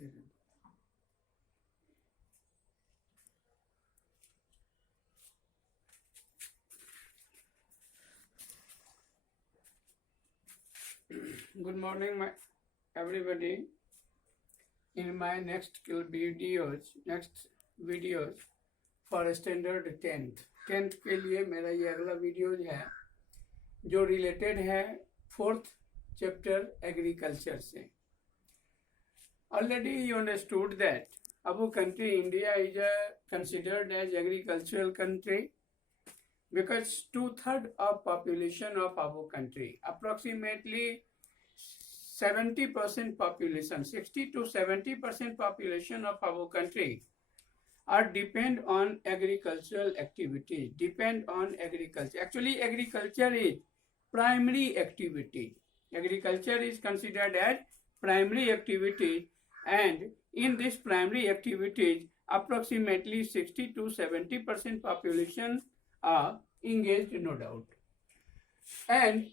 Good morning, everybody. In my next videos for standard 10th के लिए मेरा ये अगला वीडियोज है जो रिलेटेड है 4th chapter agriculture से. Already you understood that our country India is considered as agricultural country because 2/3 of population of our country, approximately 70% population, 60 to 70% population of our country are depend on agricultural activities, depend on agriculture. Actually, agriculture is primary activity. Agriculture is considered as primary activity, and in this primary activities, approximately 60 to 70% population are engaged, no doubt. And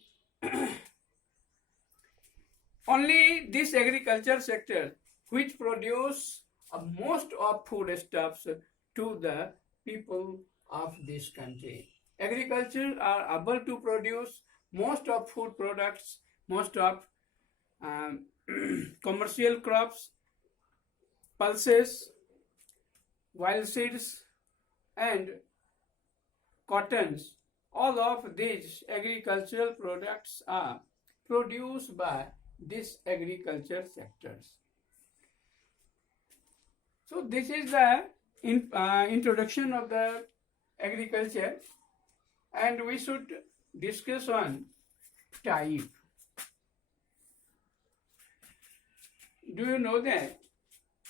only this agriculture sector which produce most of foodstuffs to the people of this country. Agriculture are able to produce most of food products, most of commercial crops, pulses, wild seeds, and cottons. All of these agricultural products are produced by this agriculture sectors. So this is the introduction of the agriculture, and we should discuss on type. Do you know that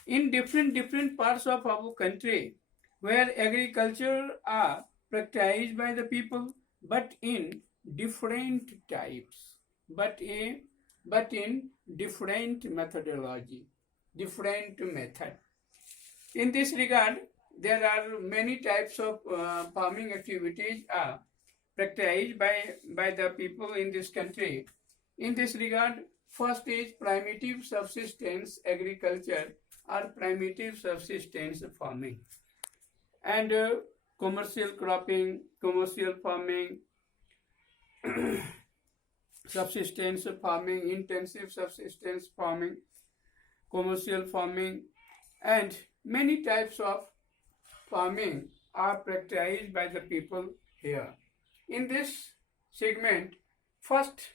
in different parts of our country where agriculture are practiced by the people, but in different types, but in different methodology, different method. In this regard, there are many types of farming activities are practiced by the people in this country. In this regard, first is primitive subsistence agriculture or primitive subsistence farming, and commercial cropping, commercial farming, subsistence farming, intensive subsistence farming, commercial farming, and many types of farming are practiced by the people here. In this segment, first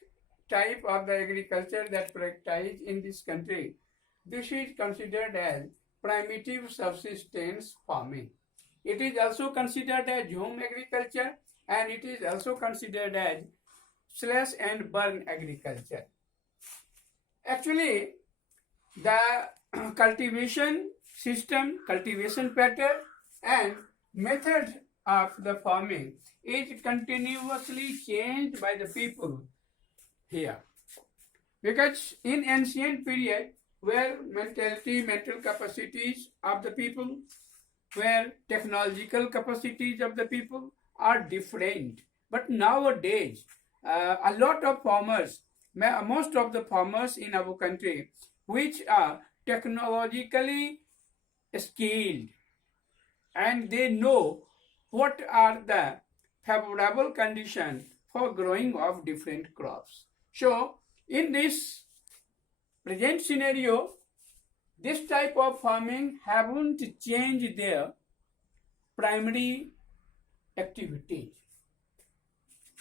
type of the agriculture that practiced in this country, this is considered as primitive subsistence farming. It is also considered as home agriculture, and it is also considered as slash and burn agriculture. Actually, the cultivation system, cultivation pattern, and method of the farming is continuously changed by the people here. Because in ancient period, where mental capacities of the people, where technological capacities of the people are different, but nowadays a lot of farmers, most of the farmers in our country, which are technologically skilled, and they know what are the favorable conditions for growing of different crops. So in this present scenario, this type of farming haven't changed their primary activities.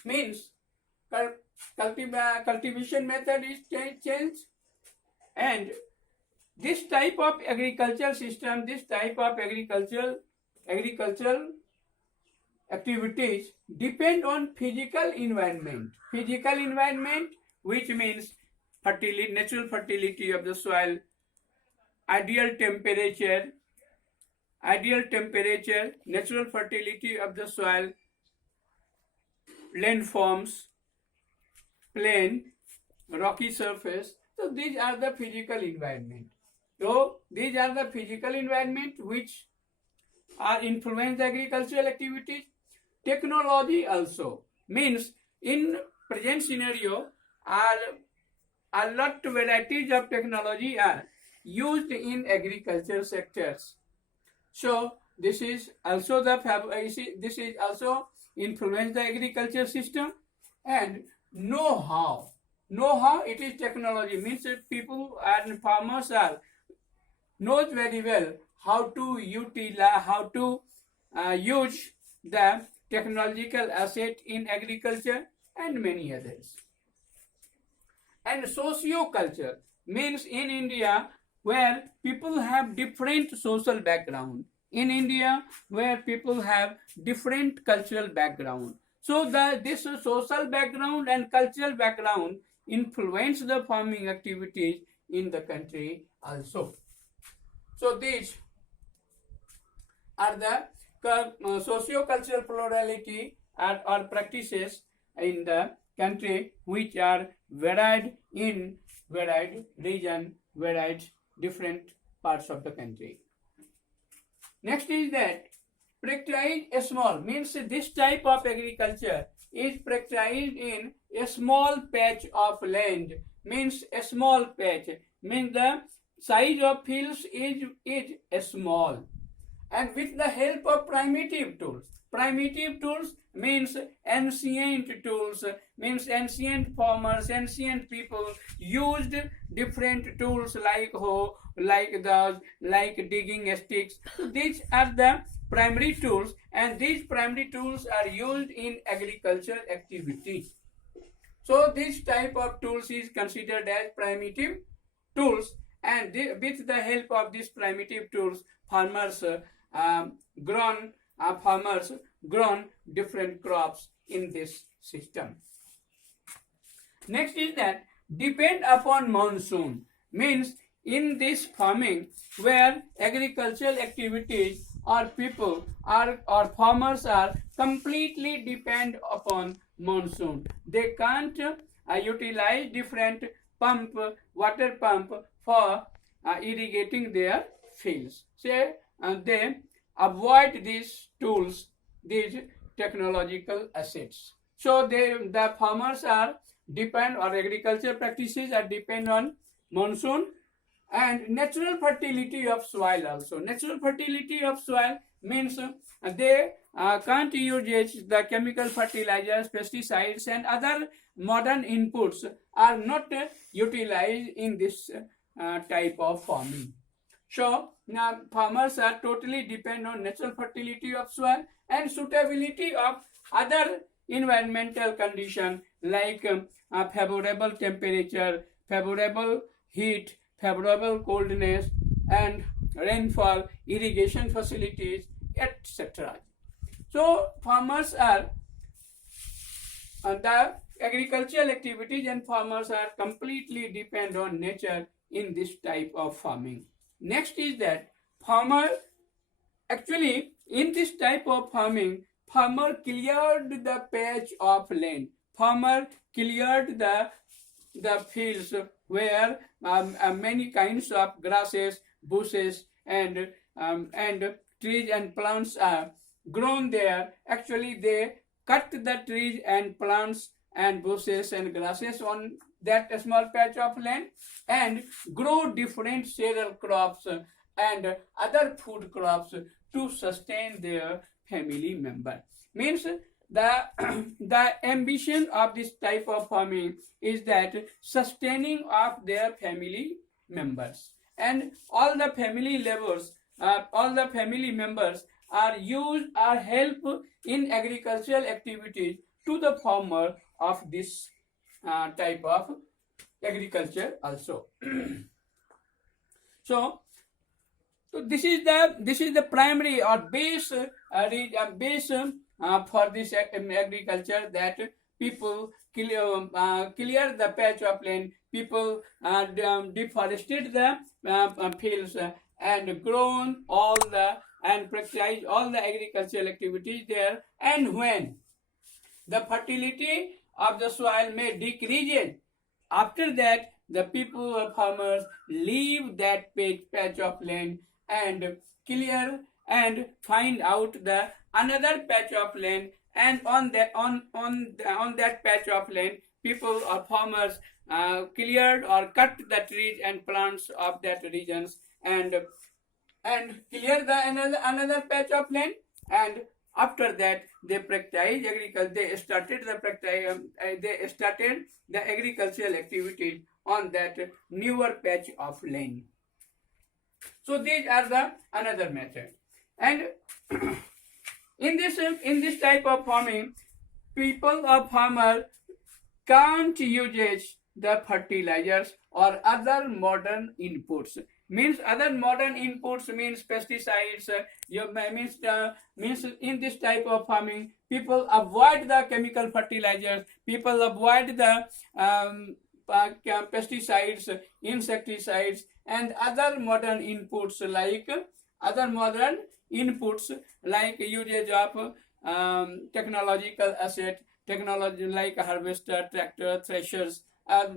Means cultivation method is changed, and this type of agricultural system, this type of agricultural activities depend on physical environment. Physical environment, which means natural fertility of the soil, ideal temperature, natural fertility of the soil, landforms, plain, rocky surface. So these are the physical environment. So these are the physical environment which are influence agricultural activities. Technology also means in present scenario are a lot varieties of technology are used in agriculture sectors. So this is also this is also influence the agriculture system. And know-how. Know-how, it is technology, means that people and farmers are knows very well how to utilize, how to use the technological asset in agriculture and many others. And socio-culture means in India where people have different social background. In India where people have different cultural background. So this social background and cultural background influence the farming activities in the country also. So these are the socio-cultural plurality or practices in the country which are varied in varied region, varied different parts of the country. Next is that practiced small, means this type of agriculture is practiced in a small patch of land, means a small patch, means the size of fields is small, and with the help of primitive tools. Primitive tools means ancient tools, means ancient farmers, ancient people used different tools like hoe, like digging sticks. These are the primary tools, and these primary tools are used in agricultural activities. So this type of tools is considered as primitive tools, and with the help of these primitive tools, farmers grown different crops in this system. Next is that depend upon monsoon, means in this farming where agricultural activities or people or farmers are completely depend upon monsoon. They can't utilize different water pump for irrigating their fields. So they avoid these tools, these technological assets. So the farmers are depend, or agriculture practices are depend on monsoon. And natural fertility of soil also. Natural fertility of soil means they can't use the chemical fertilizers, pesticides, and other modern inputs are not utilized in this type of farming. So now farmers are totally depend on natural fertility of soil and suitability of other environmental condition like favorable temperature, favorable heat, favorable coldness, and rainfall, irrigation facilities, etc. So farmers are the agricultural activities and farmers are completely depend on nature in this type of farming. Next is that farmer, actually in this type of farming, farmer cleared the patch of land. Farmer cleared the fields where many kinds of grasses, bushes, and trees and plants are grown there. Actually, they cut the trees and plants and bushes and grasses on that small patch of land and grow different cereal crops and other food crops to sustain their family member. Means the ambition of this type of farming is that sustaining of their family members, and all the family members are help in agricultural activities to the farmer of this type of agriculture also. So this is the primary or base for this agriculture, that people clear the patch of land, people deforested the fields and grown and practice all the agricultural activities there. And when the fertility of the soil may decrease, after that the people or farmers leave that patch of land and clear and find out the another patch of land, and on that patch of land people or farmers cleared or cut the trees and plants of that regions, and clear the another patch of land, and after that they practice agriculture. They started the agricultural activities on that newer patch of land. So these are the another method. And in this type of farming, people or farmer can't use the fertilizers or other modern inputs. Means other modern inputs means pesticides. Means in this type of farming, people avoid the chemical fertilizers. People avoid the pesticides, insecticides, and other modern inputs like usage of technological asset, technology like harvester, tractor, threshers.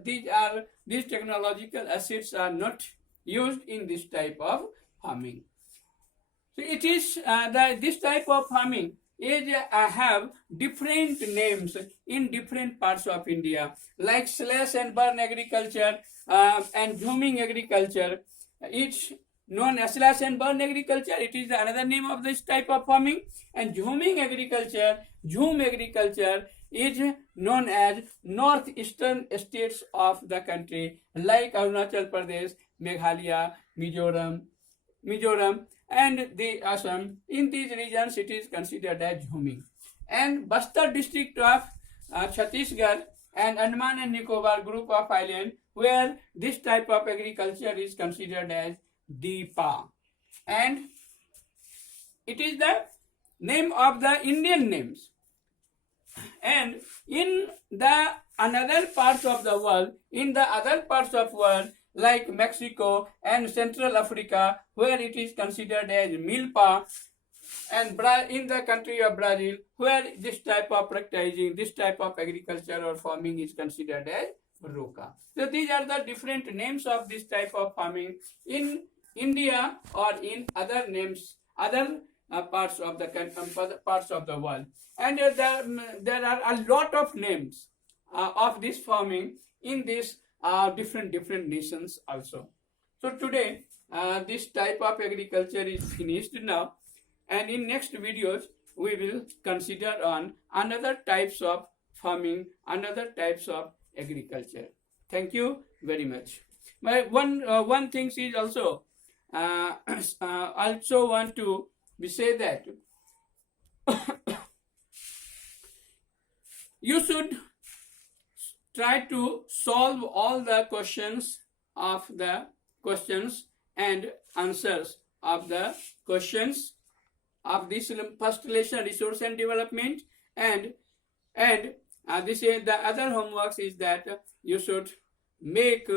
These technological assets are not used in this type of farming. So it is this type of farming is have different names in different parts of India, like slash and burn agriculture and zooming agriculture. It's known as slash and burn agriculture. It is another name of this type of farming. And zoom agriculture is known as northeastern states of the country, like Arunachal Pradesh, Meghalaya, Mizoram, and the Assam. In these regions, it is considered as zooming. And Bastar district of Chhattisgarh and Andaman and Nicobar group of islands, where this type of agriculture is considered as Deepa. And it is the name of the Indian names. And in the other parts of the world, like Mexico and Central Africa, where it is considered as Milpa, and in the country of Brazil, where this type of agriculture or farming is considered as Roca. So these are the different names of this type of farming in India or in other parts of the world. And there are a lot of names of this farming in these different nations also. So today this type of agriculture is finished now, and in next videos we will consider on another types of farming, another types of agriculture. Thank you very much. My one thing is also also want to say that you should try to solve all the questions and answers of the questions of this first lesson, resource and development, and this is the other homeworks is that you should make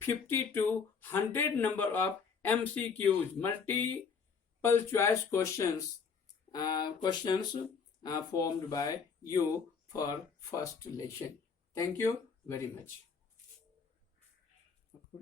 50 to 100 number of MCQs, multiple choice questions formed by you for first lesson. Thank you very much.